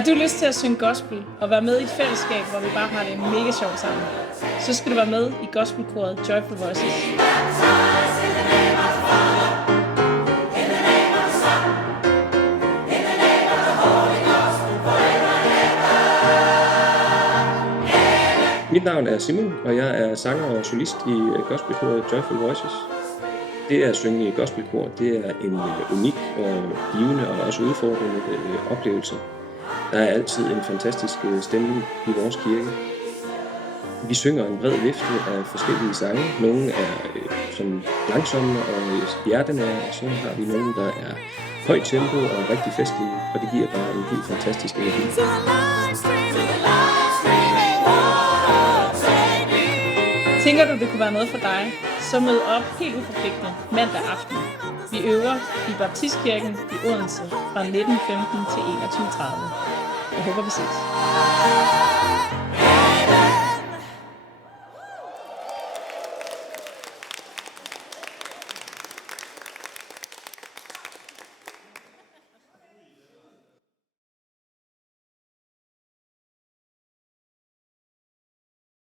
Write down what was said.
Har du lyst til at synge gospel og være med i et fællesskab, hvor vi bare har det mega sjovt sammen, så skal du være med i gospelkoret Joyful Voices. Mit navn er Simon, og jeg er sanger og solist i gospelkoret Joyful Voices. Det at synge i gospelkor, det er en unik og givende og også udfordrende oplevelse. Der er altid en fantastisk stemning i vores kirke. Vi synger en bred vifte af forskellige sange. Nogle er sådan langsomme og hjertenære, og så har vi nogle, der er højt tempo og rigtig festlige, og det giver bare en helt fantastisk energi. Tænker du, det kunne være noget for dig, så mød op helt uforpligtende mandag aften. Vi øver i Baptistkirken i Odense fra 19:15 til 21:30. Jeg håber, vi ses.